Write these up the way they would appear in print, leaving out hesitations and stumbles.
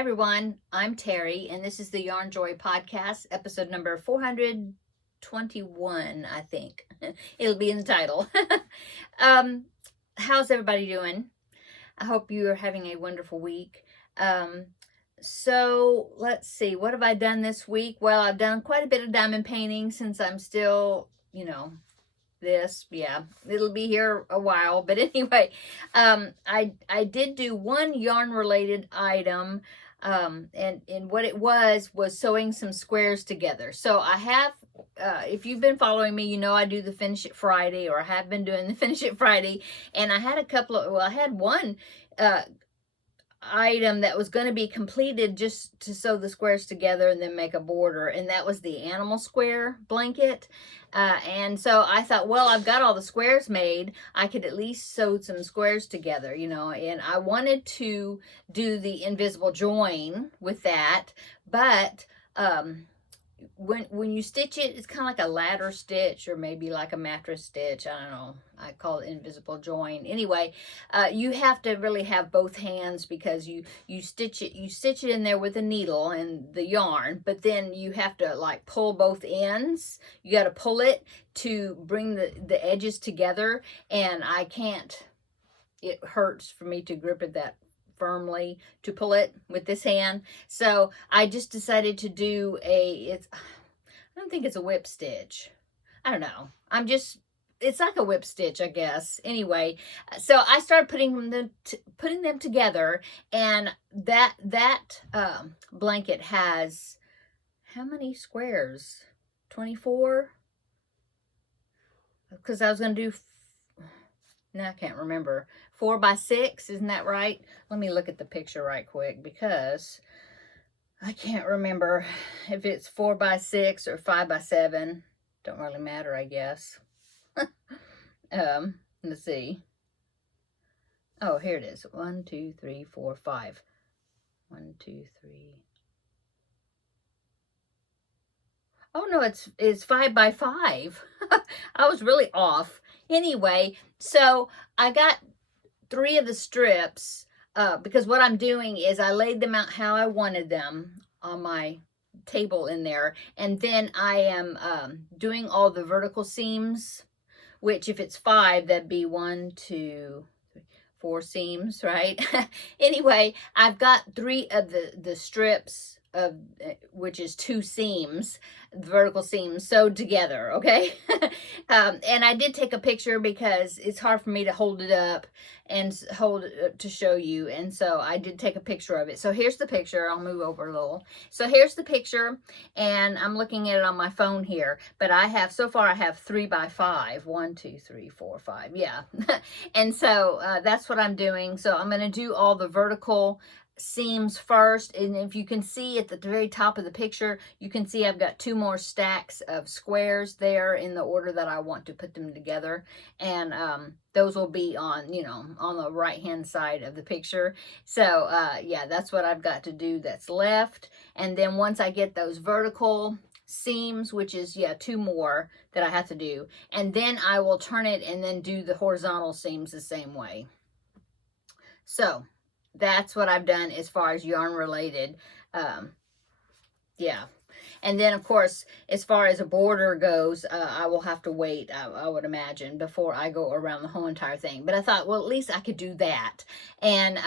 everyone, I'm Terry, and this is the Yarn Joy Podcast, episode number 421, I think. It'll be in the title. How's everybody doing? I hope you are having a wonderful week. So let's see, what have I done this week? Well, I've done quite a bit of diamond painting since I'm still, it'll be here a while, but anyway, I did do one yarn related item, and what it was sewing some squares together. So I have, if you've been following me, you know I do the Finish It Friday, or I have been doing the Finish It Friday, and I had I had one item that was going to be completed just to sew the squares together and then make a border, and that was the animal square blanket. And so I thought, well, I've got all the squares made, I could at least sew some squares together, and I wanted to do the invisible join with that, but when you stitch it, it's kind of like a ladder stitch, or maybe like a mattress stitch. I don't know. I call it invisible join. Anyway, you have to really have both hands, because you stitch it in there with a needle and the yarn, but then you have to like pull both ends. You got to pull it to bring the edges together, and I can't. It hurts for me to grip it that firmly to pull it with this hand. So I just decided to do I don't think it's a whip stitch. I don't know. It's like a whip stitch, I guess. Anyway, so I started putting them together, and that blanket has how many squares? 24? Because I was going to do, now I can't remember, 4 by 6, isn't that right? Let me look at the picture right quick, because I can't remember if it's 4 by 6 or 5 by 7. Don't really matter, I guess. Let's see. Oh, here it is. 1, 2, 3, 4, 5. 1, 2, 3. Oh no, it's 5 by 5. I was really off. Anyway, so I got 3 of the strips, because what I'm doing is I laid them out how I wanted them on my table in there, and then I am doing all the vertical seams, which if it's 5, that'd be 1, 2, 3, 4 seams, right? Anyway, I've got 3 of the strips of which is 2 seams, the vertical seams sewed together, okay? And I did take a picture, because it's hard for me to hold it up and hold it to show you, and so I did take a picture of it. So here's the picture. I'll move over a little. So here's the picture, and I'm looking at it on my phone here, but so far I have 3 by 5. 1, 2, 3, 4, 5. Yeah. And so that's what I'm doing. So I'm going to do all the vertical seams first, and if you can see at the very top of the picture, you can see I've got 2 more stacks of squares there in the order that I want to put them together, and those will be on on the right hand side of the picture. So yeah, that's what I've got to do that's left. And then once I get those vertical seams, which is 2 more that I have to do, and then I will turn it and then do the horizontal seams the same way. So that's what I've done as far as yarn related. Yeah. And then, of course, as far as a border goes, I will have to wait, I would imagine, before I go around the whole entire thing. But I thought, well, at least I could do that. And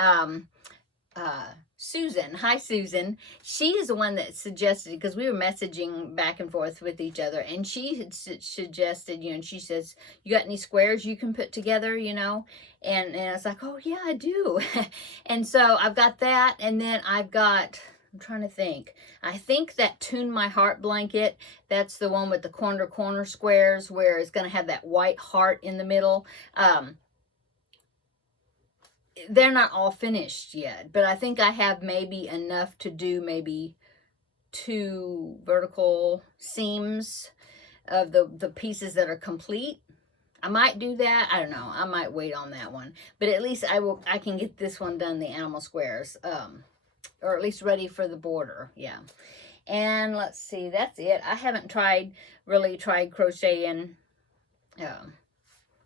Susan, hi Susan, she is the one that suggested, because we were messaging back and forth with each other, and she had suggested, and she says, you got any squares you can put together, and I was like, oh yeah, I do. And so I've got that, and then I've got, I'm trying to think, I think that Tune My Heart blanket, that's the one with the corner squares, where it's going to have that white heart in the middle. They're not all finished yet, but I think I have maybe enough to do maybe 2 vertical seams of the pieces that are complete. I might do that. I don't know. I might wait on that one, but at least I can get this one done, the animal squares, or at least ready for the border. Yeah. And let's see, that's it. I haven't really tried crocheting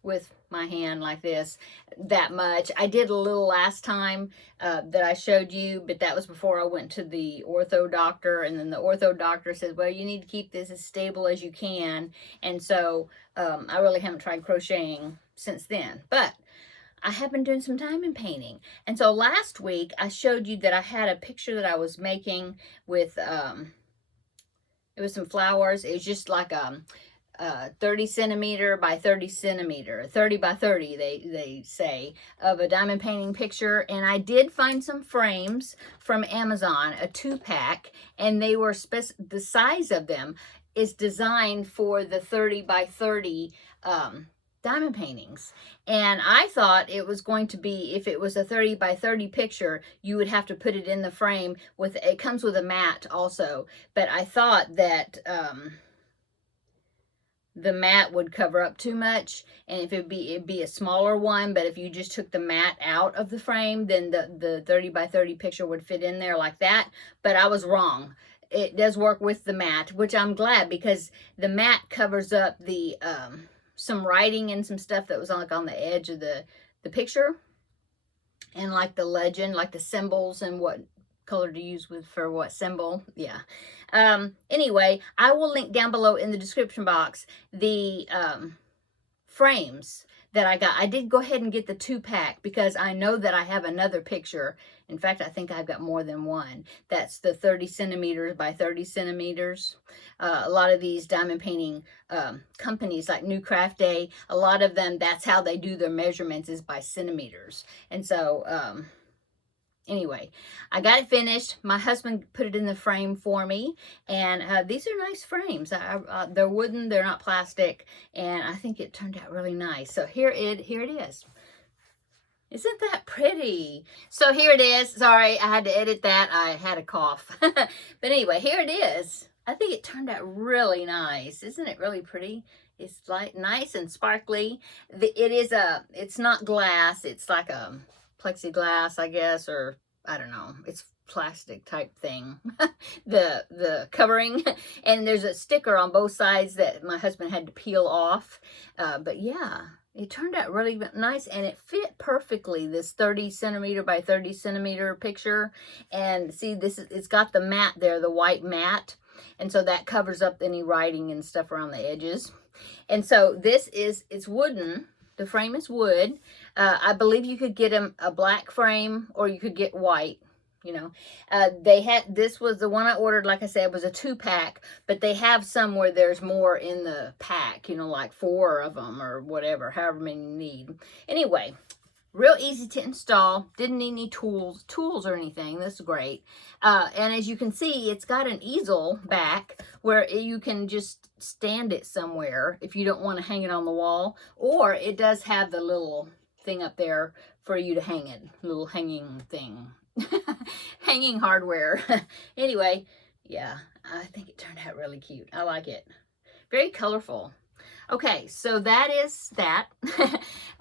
with my hand like this that much. I did a little last time that I showed you, but that was before I went to the ortho doctor, and then the ortho doctor said, well, you need to keep this as stable as you can. And so I really haven't tried crocheting since then, but I have been doing some diamond painting. And so last week I showed you that I had a picture that I was making with it was some flowers. It was just like 30 centimeter by 30 centimeter, 30 by 30, they say, of a diamond painting picture. And I did find some frames from Amazon, a 2-pack, and they were the size of them is designed for the 30 by 30 diamond paintings. And I thought it was going to be, if it was a 30 by 30 picture, you would have to put it in the frame with, it comes with a mat also, but I thought that the mat would cover up too much, and if it'd be a smaller one, but if you just took the mat out of the frame, then the 30 by 30 picture would fit in there like that. But I was wrong. It does work with the mat, which I'm glad, because the mat covers up the some writing and some stuff that was like on the edge of the picture, and like the legend, like the symbols and what color to use with for what symbol. Yeah. Anyway, I will link down below in the description box the frames that I got. I did go ahead and get the 2-pack because I know that I have another picture. In fact, I think I've got more than one. That's the 30 centimeters by 30 centimeters. A lot of these diamond painting companies like New Craft Day, a lot of them, that's how they do their measurements, is by centimeters. And so anyway, I got it finished. My husband put it in the frame for me, and these are nice frames. They're wooden, they're not plastic, and I think it turned out really nice. So here it is. Isn't that pretty? So here it is. Sorry, I had to edit that. I had a cough. But anyway, here it is. I think it turned out really nice. Isn't it really pretty? It's like nice and sparkly. It's not glass. It's like a plexiglass, I guess, or I don't know. It's plastic type thing. the covering, and there's a sticker on both sides that my husband had to peel off. But yeah, it turned out really nice, and it fit perfectly, this 30 centimeter by 30 centimeter picture. And see, it's got the mat there, the white mat, and so that covers up any writing and stuff around the edges. And so it's wooden. The frame is wood. I believe you could get a black frame, or you could get white. You know, this was the one I ordered, like I said, was a 2-pack, but they have some where there's more in the pack, you know, like 4 of them or whatever, however many you need. Anyway, real easy to install. Didn't need any tools or anything. This is great. And as you can see, it's got an easel back where you can just stand it somewhere if you don't want to hang it on the wall, or it does have the little thing up there for you to hang it, little hanging thing. Hanging hardware. Anyway, yeah, I think it turned out really cute. I like it. Very colorful. Okay, so that is that.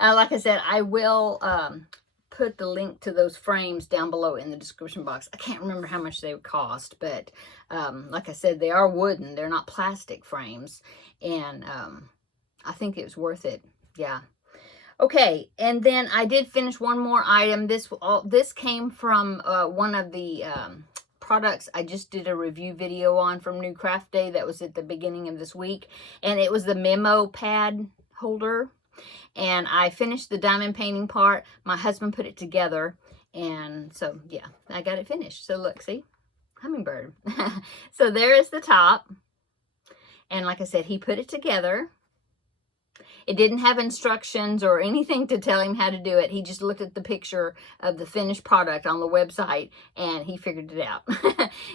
Like I said, I will put the link to those frames down below in the description box. I can't remember how much they would cost, but like I said, they are wooden. They're not plastic frames, and I think it was worth it. Yeah. Okay, and then I did finish one more item. This came from one of the products I just did a review video on from New Craft Day. That was at the beginning of this week, and it was the Memo pad holder. And I finished the diamond painting part. My husband put it together, and so yeah, I got it finished. So look, see, hummingbird. So there is the top, and like I said, he put it together. It didn't have instructions or anything to tell him how to do it. He just looked at the picture of the finished product on the website, and he figured it out.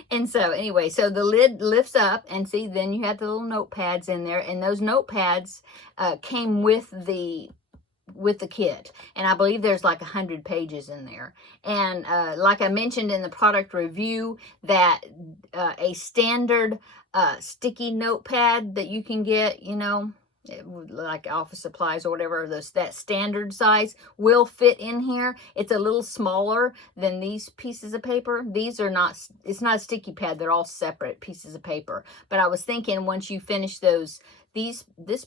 And so anyway, so the lid lifts up, and see, then you have the little notepads in there, and those notepads came with the kit, and I believe there's like 100 pages in there. And like I mentioned in the product review, that a standard sticky notepad that you can get, you know, like office supplies or whatever, that standard size will fit in here. It's a little smaller than these pieces of paper. These are not, it's not a sticky pad. They're all separate pieces of paper. But I was thinking once you finish this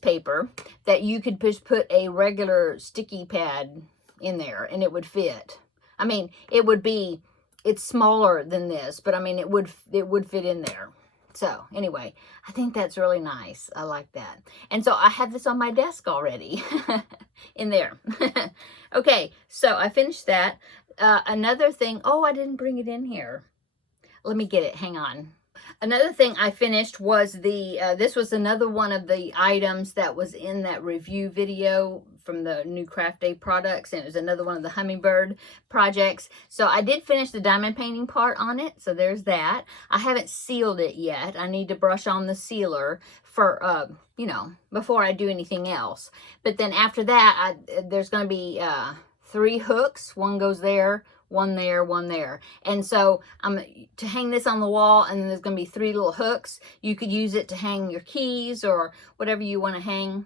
paper, that you could just put a regular sticky pad in there and it would fit. I mean, it's smaller than this, but I mean, it would fit in there. So anyway, I think that's really nice. I like that. And so I have this on my desk already in there. Okay, so I finished that. Another thing, oh, I didn't bring it in here. Let me get it, hang on. Another thing I finished was this was another one of the items that was in that review video from the new Craft Day products, and it was another one of the hummingbird projects. So I did finish the diamond painting part on it, so there's that. I haven't sealed it yet. I need to brush on the sealer for, you know, before I do anything else. But then after that, there's going to be 3 hooks. One goes there, one there, one there. And so I'm to hang this on the wall, and then there's going to be 3 little hooks. You could use it to hang your keys or whatever you want to hang.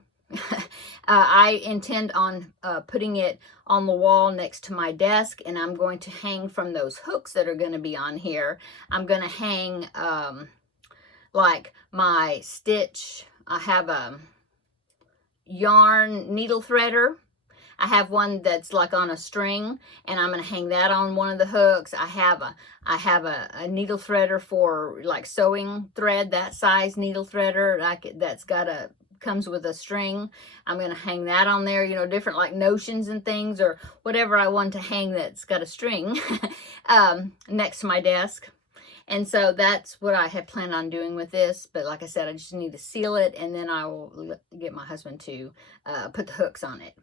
I intend on putting it on the wall next to my desk, and I'm going to hang from those hooks that are going to be on here. I'm going to hang like my stitch. I have a yarn needle threader. I have one that's like on a string, and I'm going to hang that on one of the hooks. I have a needle threader for like sewing thread, that size needle threader that's comes with a string. I'm going to hang that on there, you know, different like notions and things or whatever I want to hang that's got a string next to my desk. And so that's what I had planned on doing with this. But like I said, I just need to seal it, and then I will get my husband to put the hooks on it.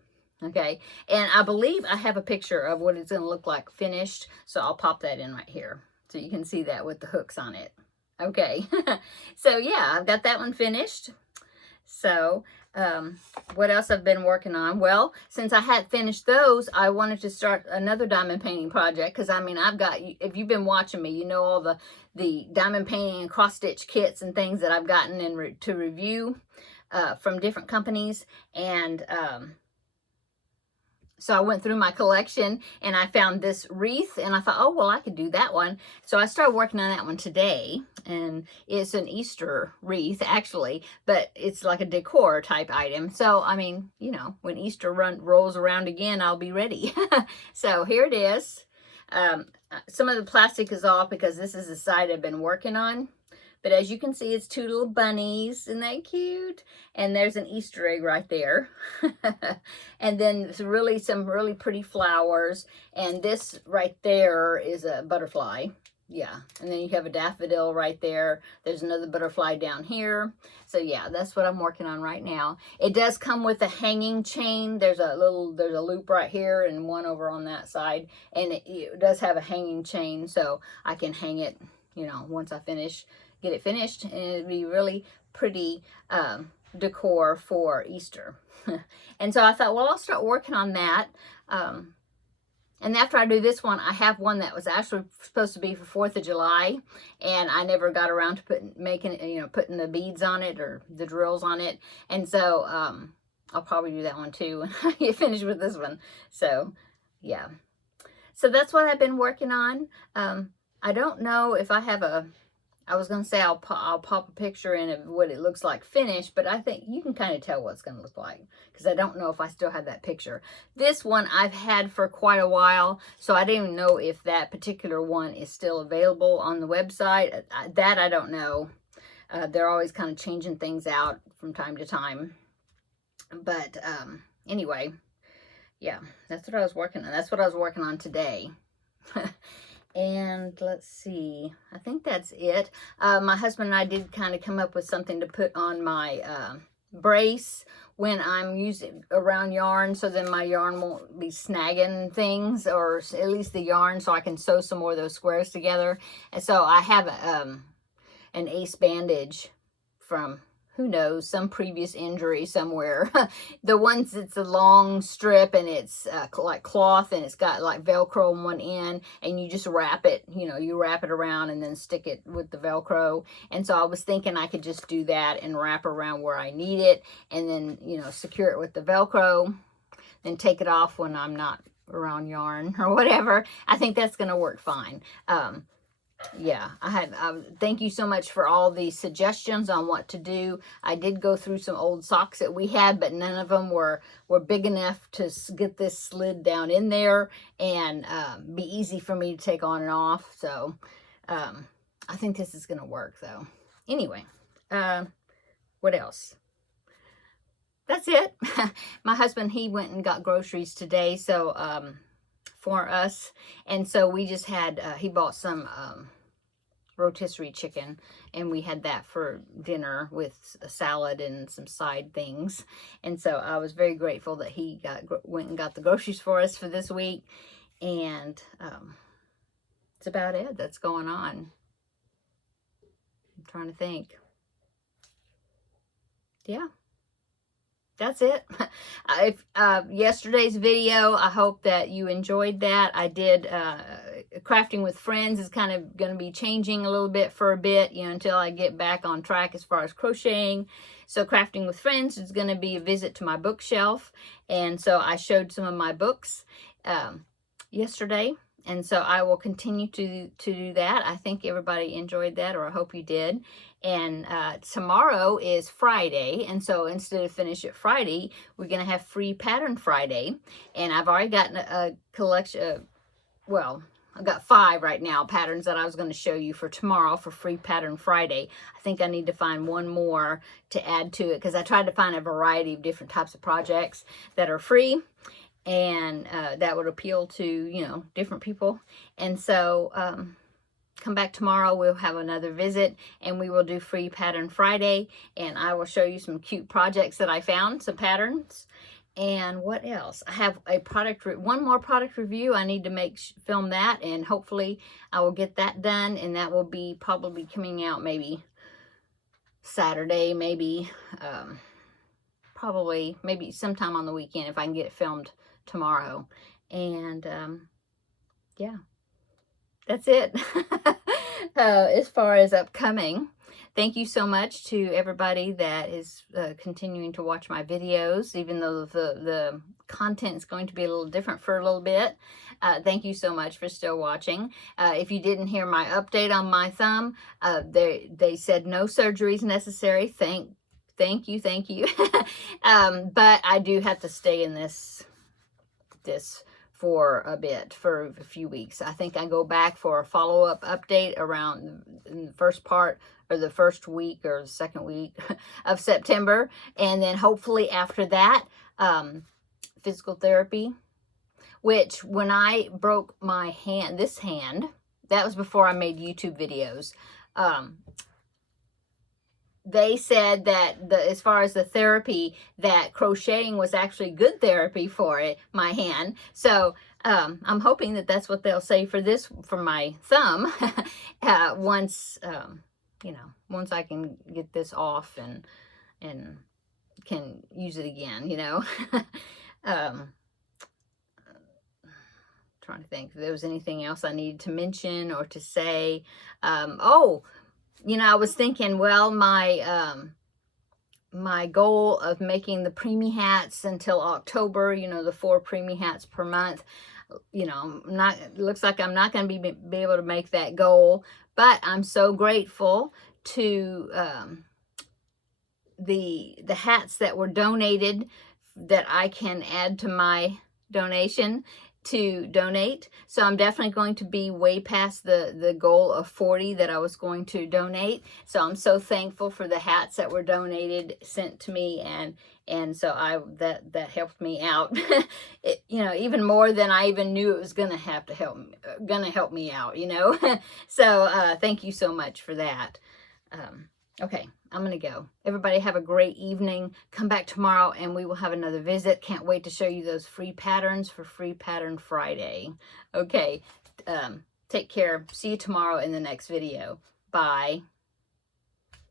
Okay, and I believe I have a picture of what it's going to look like finished, so I'll pop that in right here so you can see that with the hooks on it. Okay, so yeah, I've got that one finished. So what else I've been working on? Well, since I had finished those, I wanted to start another diamond painting project, because I mean, I've got, if you've been watching me, you know all the diamond painting and cross stitch kits and things that I've gotten in to review from different companies. And so I went through my collection and I found this wreath, and I thought, oh, well, I could do that one. So I started working on that one today, and it's an Easter wreath actually, but it's like a decor type item. So, I mean, you know, when Easter rolls around again, I'll be ready. So here it is. Some of the plastic is off because this is the side I've been working on. But as you can see, it's 2 little bunnies. Isn't that cute? And there's an Easter egg right there. And then some really pretty flowers. And this right there is a butterfly. Yeah. And then you have a daffodil right there. There's another butterfly down here. So yeah, that's what I'm working on right now. It does come with a hanging chain. There's a loop right here and one over on that side. And it does have a hanging chain, so I can hang it, you know, once I get it finished, and it'd be really pretty decor for Easter. And so I thought, well, I'll start working on that. And after I do this one, I have one that was actually supposed to be for 4th of July, and I never got around to putting the beads on it or the drills on it. And so I'll probably do that one too when I get finished with this one. So yeah, so that's what I've been working on. I don't know if I have I was going to say I'll pop a picture in of what it looks like finished, but I think you can kind of tell what it's going to look like, because I don't know if I still have that picture. This one I've had for quite a while, so I don't even know if that particular one is still available on the website. That I don't know. They're always kind of changing things out from time to time. But anyway, yeah, that's what I was working on. That's what I was working on today. And let's see, I think that's it. My husband and I did kind of come up with something to put on my brace when I'm using around yarn, so then my yarn won't be snagging things, or at least the yarn, so I can sew some more of those squares together. And so I have an ace bandage from who knows, some previous injury somewhere. The ones it's a long strip and it's like cloth and it's got like Velcro on one end and you just wrap it, you know, you wrap it around and then stick it with the Velcro. And so I was thinking I could just do that and wrap around where I need it and then, you know, secure it with the Velcro and take it off when I'm not around yarn or whatever. I think that's going to work fine. Yeah, thank you so much for all the suggestions on what to do. I did go through some old socks that we had, but none of them were big enough to get this slid down in there and be easy for me to take on and off. So I think this is going to work though. Anyway, what else? That's it. My husband, he went and got groceries today, so for us, and so we just had he bought some rotisserie chicken, and we had that for dinner with a salad and some side things. And so I was very grateful that he went and got the groceries for us for this week. And that's about it that's going on. I'm trying to think. Yeah, that's it. Yesterday's video, I hope that you enjoyed that. I did crafting with friends is kind of going to be changing a little bit for a bit, you know, until I get back on track as far as crocheting. So crafting with friends is going to be a visit to my bookshelf, and so I showed some of my books yesterday, and so I will continue to do that. I think everybody enjoyed that, or I hope you did. And tomorrow is Friday, and so instead of finish it Friday, we're going to have free pattern Friday. And I've already gotten a collection, well, I've got 5 right now patterns that I was going to show you for tomorrow for free pattern Friday. I think I need to find one more to add to it, because I tried to find a variety of different types of projects that are free and that would appeal to, you know, different people. And so come back tomorrow, we'll have another visit and we will do free pattern Friday, and I will show you some cute projects that I found, some patterns. And what else? I have a one more product review. I need to film that, and hopefully I will get that done, and that will be probably coming out maybe Saturday, maybe probably maybe sometime on the weekend if I can get it filmed tomorrow. And yeah, that's it. As far as upcoming, thank you so much to everybody that is continuing to watch my videos, even though the content is going to be a little different for a little bit. Thank you so much for still watching. If you didn't hear my update on my thumb, they said no surgeries necessary. Thank you. But I do have to stay in this for a bit, for a few weeks. I think I go back for a follow-up update around in the first part, or the first week or the second week of September. And then hopefully after that, physical therapy, which when I broke my hand, this hand, that was before I made YouTube videos. They said that as far as the therapy, that crocheting was actually good therapy for my hand. So I'm hoping that that's what they'll say for my thumb, once you know, once I can get this off and can use it again, you know. Trying to think if there was anything else I needed to mention or to say. Oh, you know, I was thinking, well, my goal of making the preemie hats until October, you know, the 4 preemie hats per month, you know, looks like I'm not going to be able to make that goal, but I'm so grateful to the hats that were donated, that I can add to my donation to donate. So I'm definitely going to be way past the goal of 40 that I was going to donate. So I'm so thankful for the hats that were donated, sent to me, and so that helped me out. You know, even more than I even knew it was gonna help me out, you know. So thank you so much for that. Okay, I'm going to go. Everybody have a great evening. Come back tomorrow and we will have another visit. Can't wait to show you those free patterns for Free Pattern Friday. Okay, take care. See you tomorrow in the next video. Bye.